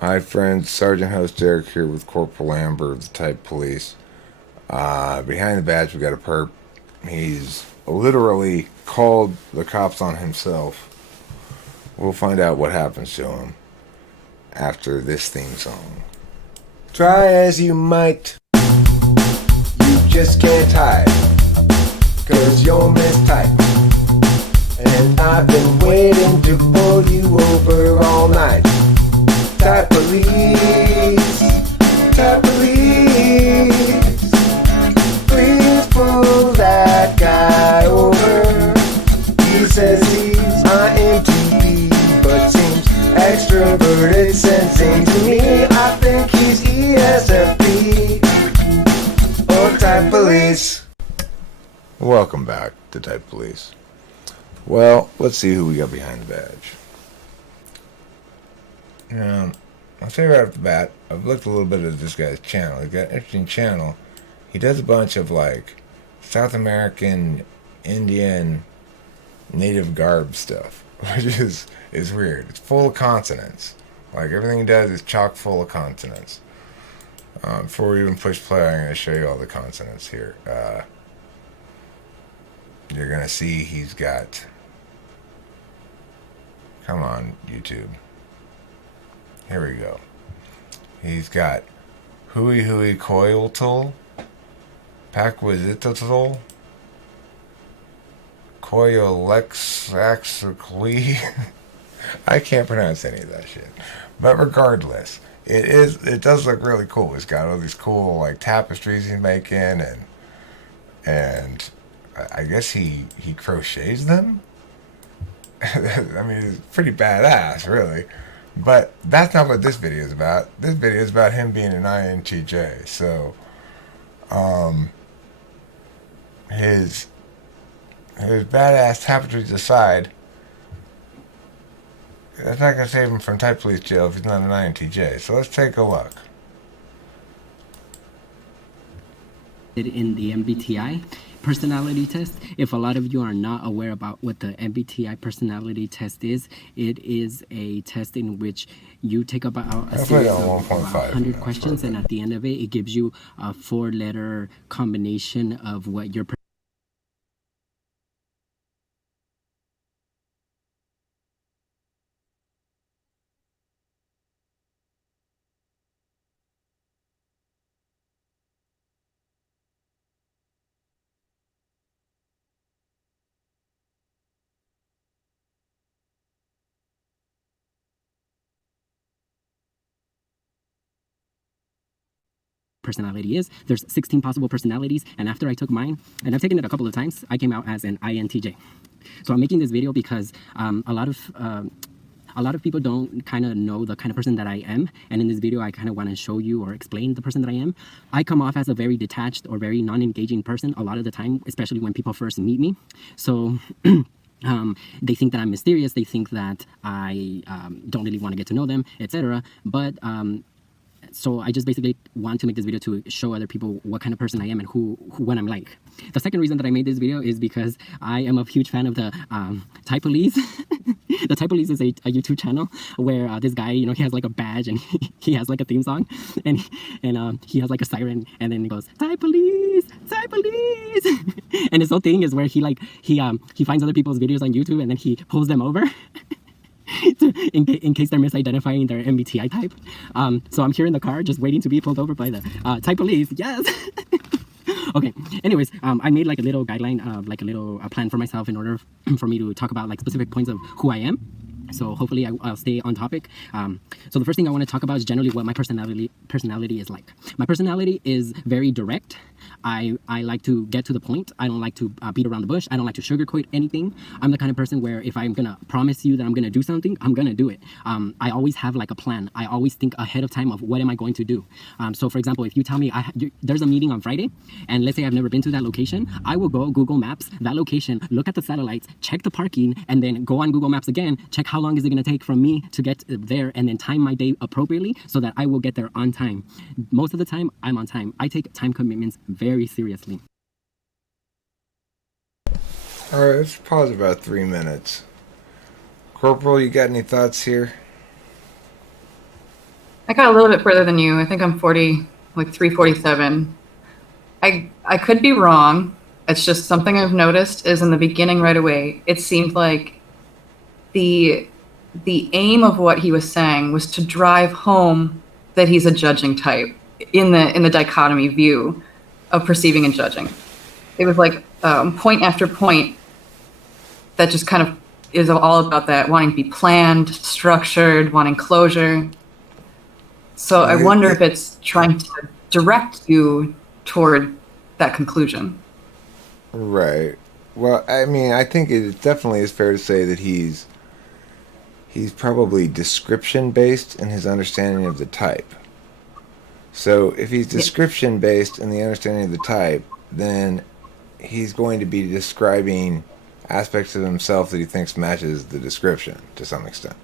Hi friends, Sergeant Host Eric here with Corporal Amber of the Type Police. Behind the badge we got a perp. He's literally called the cops on himself. We'll find out what happens to him after this theme song. Try as you might, you just can't hide, 'cause you're mistyped. And I've been waiting to pull you over all night. Type police, type police, please pull that guy over. He says he's INTJ, but seems extroverted, sensing to me. I think he's ESFP or type police. Welcome back to Type Police. Well, let's see who we got behind the badge. I'll say right off the bat, I've looked a little bit at this guy's channel. He's got an interesting channel. He does a bunch of like South American, Indian, native garb stuff, which is weird. It's full of consonants. Like everything he does is chock full of consonants. Before we even push play, I'm going to show you all the consonants here. You're going to see he's got... Come on, YouTube. Here we go. He's got Hui Coiltol, Paquiliztli, Coilexaxically. I can't pronounce any of that shit. But regardless, it does look really cool. He's got all these cool like tapestries he's making, and I guess he crochets them. I mean, it's pretty badass, really. But that's not what this video is about. This video is about him being an INTJ. So, his badass tapestries aside, that's not gonna save him from Type Police jail if he's not an INTJ. So let's take a look. In the MBTI personality test. If a lot of you are not aware about what the MBTI personality test is, it is a test in which you take about a series of about 100 questions, and at the end of it, it gives you a 4-letter combination of what your personality is. There's 16 possible personalities, and after I took mine, and I've taken it a couple of times, I came out as an INTJ. So I'm making this video because a lot of people don't kind of know the kind of person that I am, and in this video I kind of want to show you or explain the person that I am. I come off as a very detached or very non-engaging person a lot of the time, especially when people first meet me. So they think that I'm mysterious, they think that I don't really want to get to know them, etc. But so I just basically want to make this video to show other people what kind of person I am and what I'm like. The second reason that I made this video is because I am a huge fan of the Type Police. The Type Police is a YouTube channel where this guy, he has like a badge and he has like a theme song, and he has like a siren, and then he goes, Type Police, Type Police. And his whole thing is where he finds other people's videos on YouTube and then he pulls them over. in case they're misidentifying their MBTI type. So I'm here in the car just waiting to be pulled over by the Type Police. Yes. Okay. Anyways, I made like a little guideline, like a little plan for myself in order for me to talk about like specific points of who I am. So hopefully I'll stay on topic. So the first thing I want to talk about is generally what my personality is like. My personality is very direct. I like to get to the point. I don't like to beat around the bush. I don't like to sugarcoat anything. I'm the kind of person where if I'm gonna promise you that I'm gonna do something, I'm gonna do it. I always have like a plan. I always think ahead of time of what am I going to do. So for example, if you tell me there's a meeting on Friday, and let's say I've never been to that location, I will go Google Maps that location, look at the satellites, check the parking, and then go on Google Maps again, check how long is it going to take from me to get there, and then time my day appropriately so that I will get there on time. Most of the time, I'm on time. I take time commitments very seriously. All right, let's pause about 3 minutes. Corporal, you got any thoughts here? I got a little bit further than you. I think I'm 40, like 347. I could be wrong. It's just something I've noticed is in the beginning right away. It seemed like the the aim of what he was saying was to drive home that he's a judging type in the dichotomy view of perceiving and judging. It was like point after point that just kind of is all about that wanting to be planned, structured, wanting closure. So I wonder if it's trying to direct you toward that conclusion. Right. Well, I mean, I think it definitely is fair to say that he's probably description based in his understanding of the type. So if he's Yeah. description based in the understanding of the type, then he's going to be describing aspects of himself that he thinks matches the description to some extent.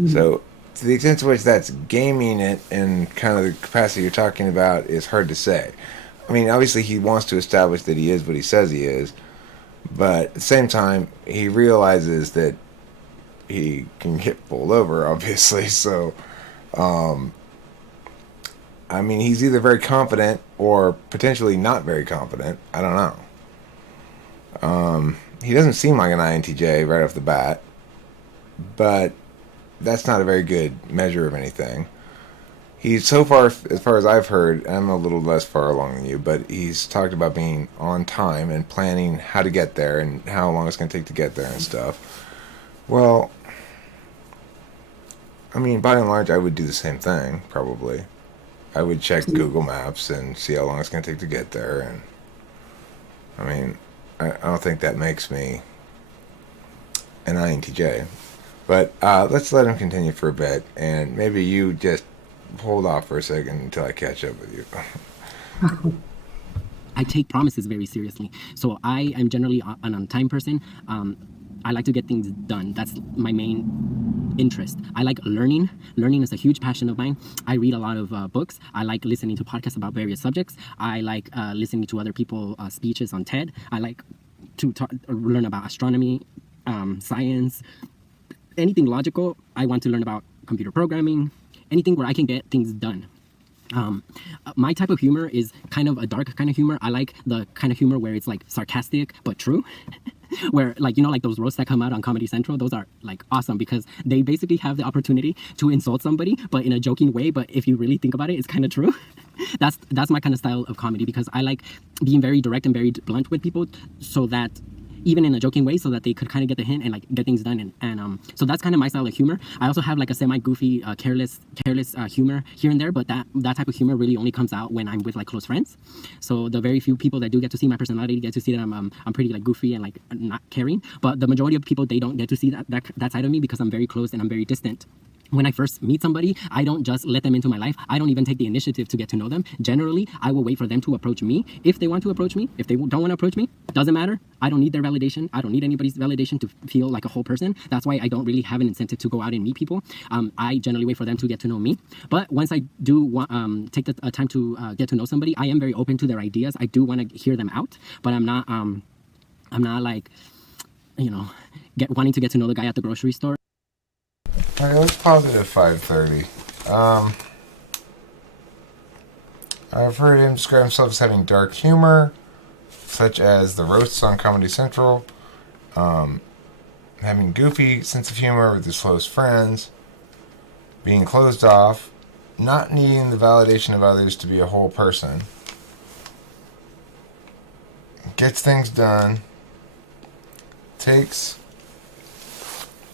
Mhm. So to the extent to which that's gaming it in kind of the capacity you're talking about is hard to say. I mean, obviously he wants to establish that he is what he says he is, but at the same time he realizes that he can get pulled over, obviously. So, I mean, he's either very confident or potentially not very confident. I don't know. He doesn't seem like an INTJ right off the bat, but that's not a very good measure of anything. He's so far, as far as I've heard, I'm a little less far along than you, but he's talked about being on time and planning how to get there and how long it's going to take to get there and stuff. Well, I mean, by and large, I would do the same thing, probably. I would check Google Maps and see how long it's going to take to get there. And I mean, I don't think that makes me an INTJ. But let's let him continue for a bit, and maybe you just hold off for a second until I catch up with you. I take promises very seriously. So I am generally an on-time person. I like to get things done. That's my main interest. I like learning. Learning is a huge passion of mine. I read a lot of books. I like listening to podcasts about various subjects. I like listening to other people's speeches on TED. I like to learn about astronomy, science, anything logical. I want to learn about computer programming, anything where I can get things done. My type of humor is kind of a dark kind of humor. I like the kind of humor where it's like sarcastic but true. Where, like, you know, like those roasts that come out on Comedy Central, those are like awesome because they basically have the opportunity to insult somebody but in a joking way, but if you really think about it, it's kind of true. That's my kind of style of comedy because I like being very direct and very blunt with people, so that even in a joking way, so that they could kind of get the hint and like get things done. And so that's kind of my style of humor. I also have like a semi-goofy, careless humor here and there, but that type of humor really only comes out when I'm with like close friends. So the very few people that do get to see my personality get to see that I'm pretty like goofy and like not caring. But the majority of people, they don't get to see that side of me because I'm very close and I'm very distant. When I first meet somebody, I don't just let them into my life. I don't even take the initiative to get to know them. Generally, I will wait for them to approach me. If they want to approach me, if they don't want to approach me, doesn't matter. I don't need their validation. I don't need anybody's validation to feel like a whole person. That's why I don't really have an incentive to go out and meet people. I generally wait for them to get to know me. But once I do take the time to get to know somebody, I am very open to their ideas. I do want to hear them out, but I'm not like, you know, wanting to get to know the guy at the grocery store. All right, let's pause it at 5:30. I've heard him describe himself as having dark humor, such as the roasts on Comedy Central, having goofy sense of humor with his close friends, being closed off, not needing the validation of others to be a whole person, gets things done, takes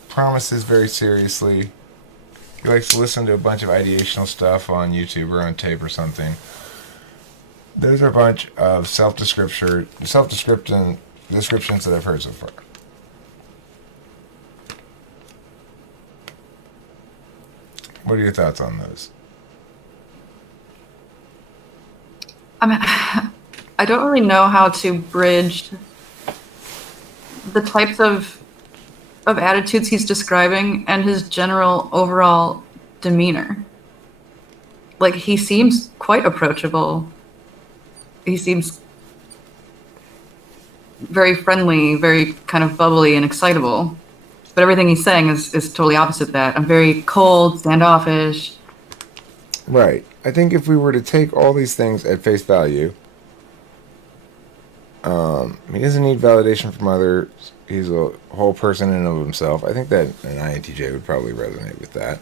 promises very seriously. He likes to listen to a bunch of ideational stuff on YouTube or on tape or something. Those are a bunch of self-description descriptions that I've heard so far. What are your thoughts on those? I mean, I don't really know how to bridge the types of attitudes he's describing and his general overall demeanor. Like, he seems quite approachable. He seems very friendly, very kind of bubbly and excitable. But everything he's saying is totally opposite that. I'm very cold, standoffish. Right. I think if we were to take all these things at face value, he doesn't need validation from others. He's a whole person in and of himself. I think that an INTJ would probably resonate with that.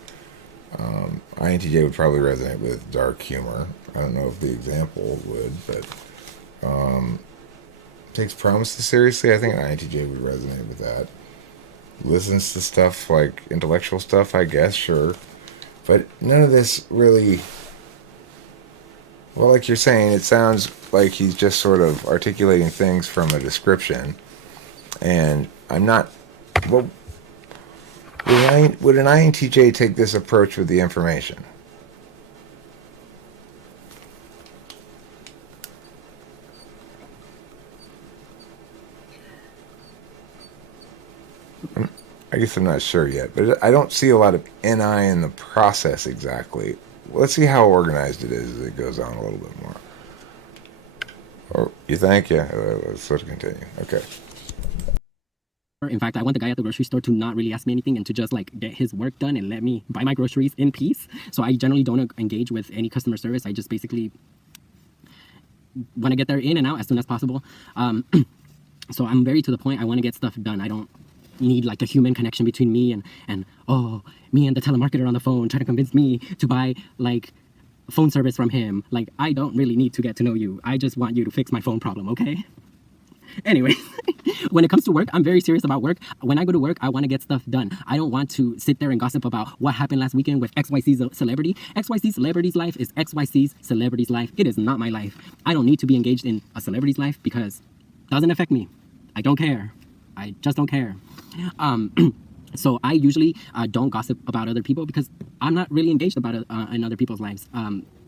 INTJ would probably resonate with dark humor. I don't know if the example would, but takes promises seriously. I think an INTJ would resonate with that. Listens to stuff like intellectual stuff, I guess, sure. But none of this really. Well, like you're saying, it sounds like he's just sort of articulating things from a description. And I'm not. Well, would an INTJ take this approach with the information? I guess I'm not sure yet, but I don't see a lot of NI in the process exactly. Let's see how organized it is as it goes on a little bit more. Or you think? Yeah, let's sort of continue. Okay. In fact, I want the guy at the grocery store to not really ask me anything and to just like get his work done and let me buy my groceries in peace. So I generally don't engage with any customer service. I just basically want to get there in and out as soon as possible. So I'm very to the point. I want to get stuff done. I don't need like a human connection between me and me and the telemarketer on the phone trying to convince me to buy like phone service from him. Like, I don't really need to get to know you. I just want you to fix my phone problem, okay? Anyway, when it comes to work, I'm very serious about work. When I go to work, I want to get stuff done. I don't want to sit there and gossip about what happened last weekend with XYZ celebrity. XYZ celebrity's life is XYZ celebrity's life. It is not my life. I don't need to be engaged in a celebrity's life because it doesn't affect me. I don't care. I just don't care. So I usually don't gossip about other people because I'm not really engaged about in other people's lives.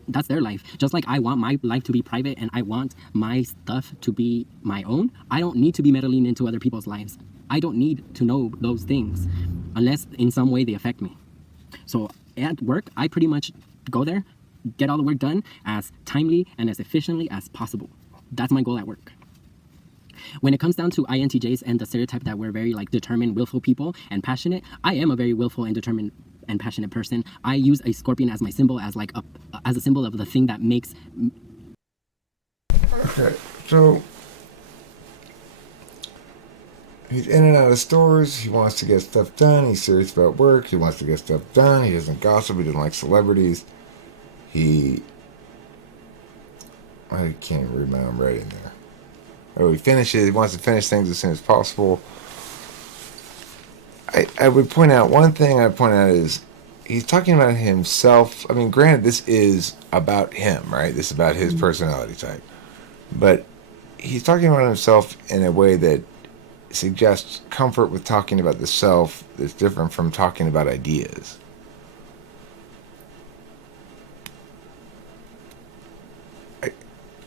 That's their life. Just like I want my life to be private and I want my stuff to be my own, I don't need to be meddling into other people's lives. I don't need to know those things unless in some way they affect me. So at work, I pretty much go there, get all the work done as timely and as efficiently as possible. That's my goal at work. When it comes down to INTJs and the stereotype that we're very like determined, willful people and passionate, I am a very willful and determined and passionate person. I use a scorpion as my symbol, as like as a symbol of the thing that makes. Okay, so he's in and out of stores. He wants to get stuff done. He's serious about work. He wants to get stuff done. He doesn't gossip. He doesn't like celebrities. I can't even read my own writing there. Oh, he finishes. He wants to finish things as soon as possible. I would point out one thing. I'd point out is he's talking about himself. I mean, granted, this is about him, right? This is about his personality type. But he's talking about himself in a way that suggests comfort with talking about the self that's different from talking about ideas.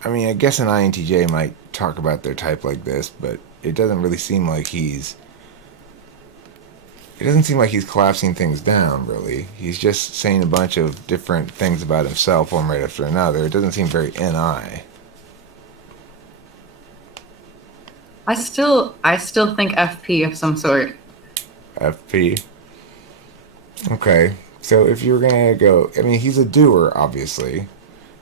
I mean, I guess an INTJ might talk about their type like this, but it doesn't really seem like he's... It doesn't seem like he's collapsing things down, really. He's just saying a bunch of different things about himself, one right after another. It doesn't seem very NI. I still think FP of some sort. FP. Okay. So if you're going to go... I mean, he's a doer, obviously.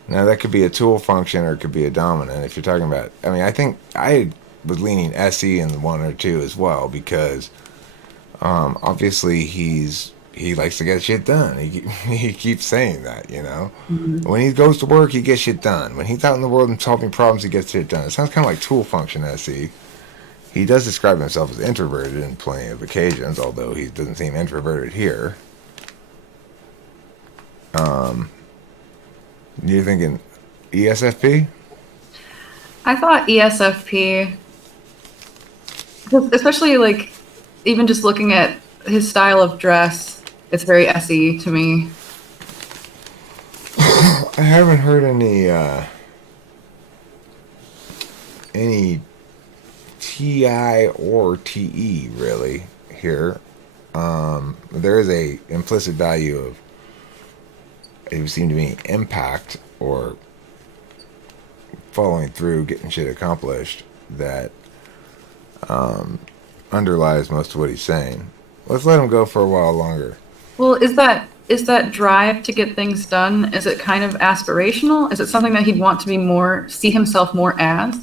Now, that could be a tool function or it could be a dominant. If you're talking about... I mean, I think I was leaning SE in 1 or 2 as well because... obviously, he likes to get shit done. He keeps saying that, you know. Mm-hmm. When he goes to work, he gets shit done. When he's out in the world and solving problems, he gets shit done. It sounds kind of like tool function SE. He does describe himself as introverted in plenty of occasions, although he doesn't seem introverted here. You're thinking ESFP? I thought ESFP, especially like even just looking at his style of dress, it's very SE to me. I haven't heard any TI or TE really here. There is a implicit value of, it would seem to me, impact or following through, getting shit accomplished that underlies most of what he's saying. Let's let him go for a while longer. Well, is that is that drive to get things done, is it kind of aspirational? Is it something that he'd want to be more, see himself more as?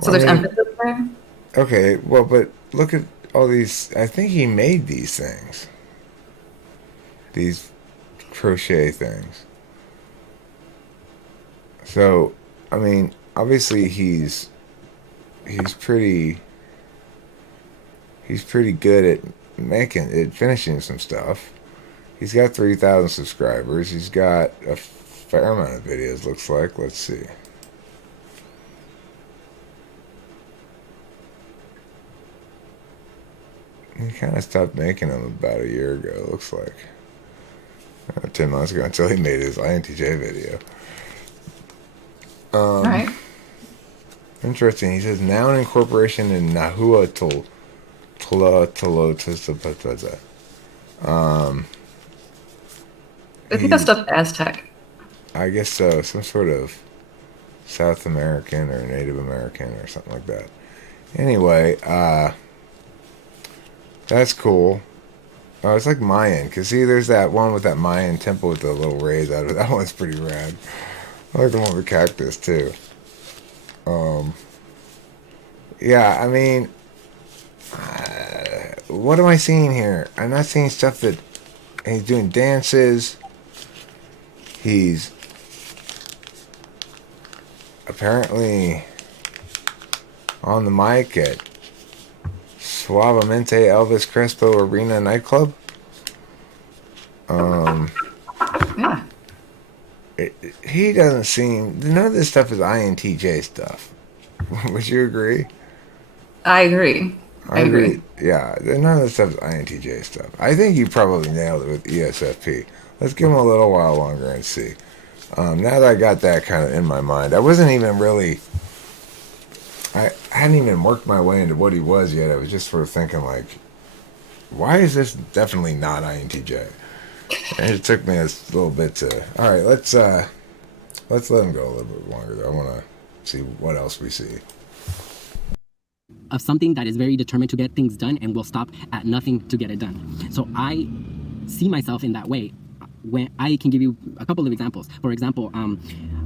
So Well, I there's mean, emphasis there? okay, well, but look at all these. I think he made these things, these crochet things. So, I mean, obviously he's pretty good at finishing some stuff. He's got 3,000 subscribers. He's got a fair amount of videos. Looks like. Let's see. He kind of stopped making them about a year ago. Looks like 10 months ago until he made his INTJ video. All right. Interesting. He says noun incorporation in Nahuatl. I think that's stuff Aztec. I guess so. Some sort of South American or Native American or something like that. Anyway, that's cool. Oh, it's like Mayan. Because, see, there's that one with that Mayan temple with the little rays out of it. That one's pretty rad. I like the one with cactus, too. Yeah, I mean, what am I seeing here? I'm not seeing stuff that he's doing dances. He's apparently on the mic at Suavemente Elvis Crespo Arena nightclub. Yeah. He doesn't seem. None of this stuff is INTJ stuff. Would you agree? I agree. I agree. Yeah, none of this stuff is INTJ stuff. I think you probably nailed it with ESFP. Let's give him a little while longer and see. Now that I got that kind of in my mind, I wasn't even really. I hadn't even worked my way into what he was yet. I was just sort of thinking, like, why is this definitely not INTJ? And it took me a little bit to. All right, let's let him go a little bit longer. Though. I want to see what else we see. Of something that is very determined to get things done and will stop at nothing to get it done. So I see myself in that way. When I can give you a couple of examples. For example,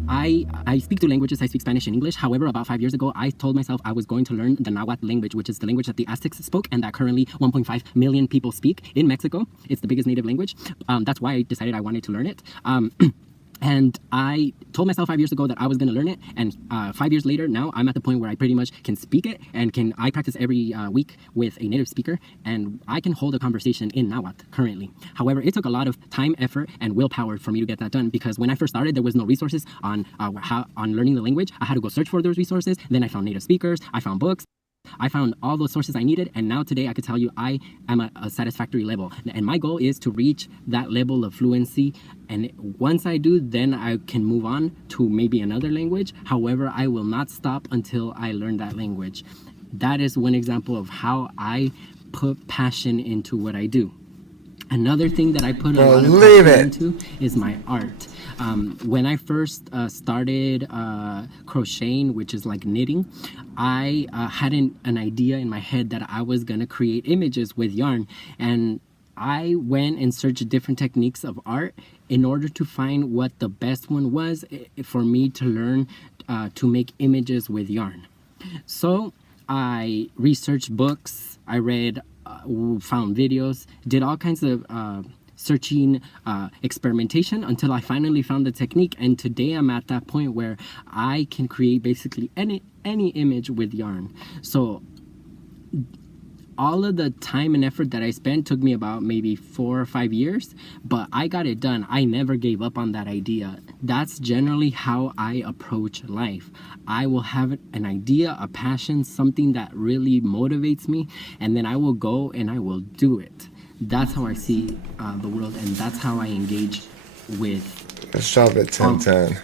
I speak two languages. I speak Spanish and English. However, about 5 years ago, I told myself I was going to learn the Nahuatl language, which is the language that the Aztecs spoke and that currently 1.5 million people speak in Mexico. It's the biggest native language. That's why I decided I wanted to learn it. And I told myself 5 years ago that I was going to learn it. And 5 years later, now I'm at the point where I pretty much can speak it and I practice every week with a native speaker. And I can hold a conversation in Nahuatl currently. However, it took a lot of time, effort, and willpower for me to get that done. Because when I first started, there was no resources on learning the language. I had to go search for those resources. Then I found native speakers. I found books. I found all those sources I needed, and now today I could tell you I am at a satisfactory level. And my goal is to reach that level of fluency. And once I do, then I can move on to maybe another language. However, I will not stop until I learn that language. That is one example of how I put passion into what I do. Another thing that I put a lot of passion into is my art. When I first started crocheting, which is like knitting, I had an idea in my head that I was going to create images with yarn. And I went and searched different techniques of art in order to find what the best one was for me to learn to make images with yarn. So I researched books, I read, found videos, did all kinds of searching, experimentation until I finally found the technique. And today I'm at that point where I can create basically any image with yarn. So all of the time and effort that I spent took me about maybe 4 or 5 years, but I got it done. I never gave up on that idea. That's generally how I approach life. I will have an idea, a passion, something that really motivates me, and then I will go and I will do it. That's how I see the world, and that's how I engage with. Let's stop at 1010.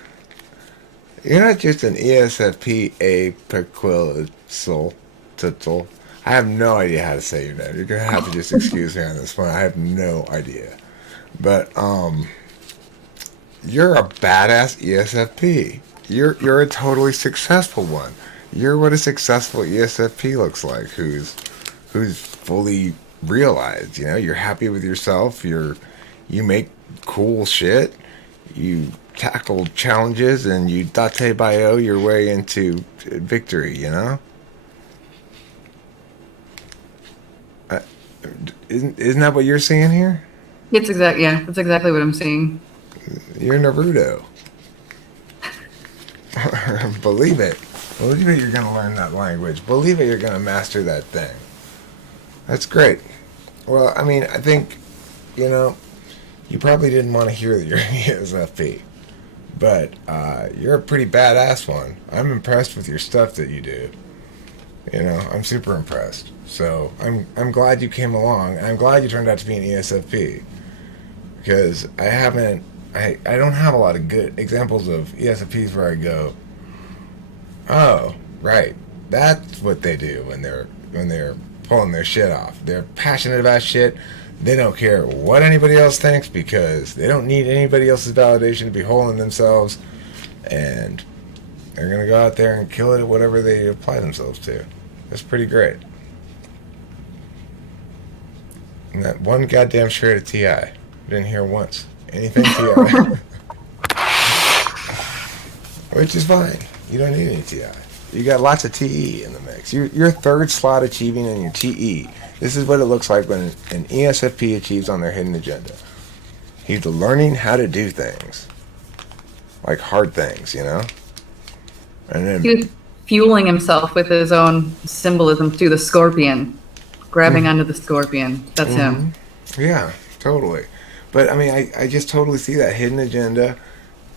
You're not just an ESFP, a Paquiliztli. I have no idea how to say your name. You're gonna have to just excuse me on this one. I have no idea. But you're a badass ESFP. You're a totally successful one. You're what a successful ESFP looks like, who's fully realized. You know, you're happy with yourself. You're You make cool shit. You tackle challenges, and you date bio your way into victory. You know. Isn't that what you're seeing here? That's exactly what I'm seeing. You're Naruto. Believe it. Believe it, you're going to learn that language. Believe it, you're going to master that thing. That's great. Well, I mean, I think, you probably didn't want to hear that you're an ESFP. But you're a pretty badass one. I'm impressed with your stuff that you do. I'm super impressed. So I'm glad you came along. I'm glad you turned out to be an ESFP. Because I don't have a lot of good examples of ESFPs where I go, oh, right, that's what they do when they're pulling their shit off. They're passionate about shit. They don't care what anybody else thinks because they don't need anybody else's validation to be whole in themselves, and they're gonna go out there and kill it at whatever they apply themselves to. That's pretty great. And that one goddamn shred of TI. Didn't hear once. Anything TI. Which is fine. You don't need any TI. You got lots of TE in the mix. You're third slot achieving in your TE. This is what it looks like when an ESFP achieves on their hidden agenda. He's learning how to do things. Like hard things, And then He was fueling himself with his own symbolism through the scorpion, grabbing onto the scorpion. That's him. Yeah, totally. But I mean, I just totally see that hidden agenda,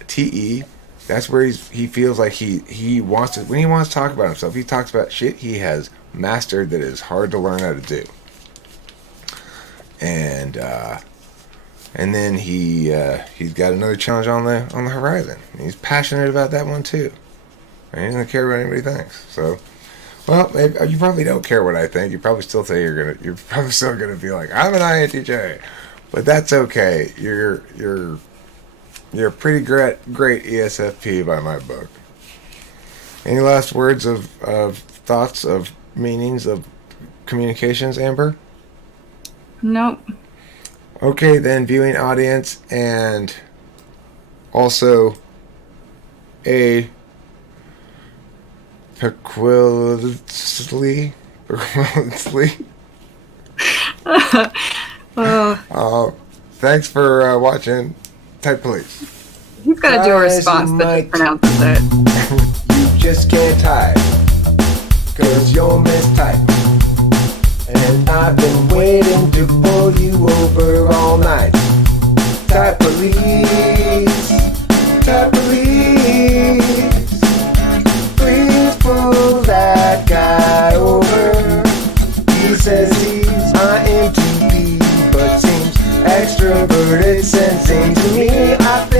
TE. That's where he feels like he wants to. When he wants to talk about himself, he talks about shit he has mastered that is hard to learn how to do. And then he's got another challenge on the horizon. He's passionate about that one too. And he doesn't care what anybody thinks. So, well, maybe, you probably don't care what I think. You probably still say you're probably still gonna be like, I'm an INTJ. But that's okay. You're a pretty great ESFP by my book. Any last words of thoughts, of meanings, of communications, Amber? Nope. Okay, then, viewing audience, and also a Paquiliztli. Thanks for watching. Type please. He's got to do a response that pronounces it. You just can't type, cause you're mistyped. And I've been waiting to pull you over all night. Type police, type police. Please pull that guy over. He says he's INTJ, but seems extroverted, sensing to me. I think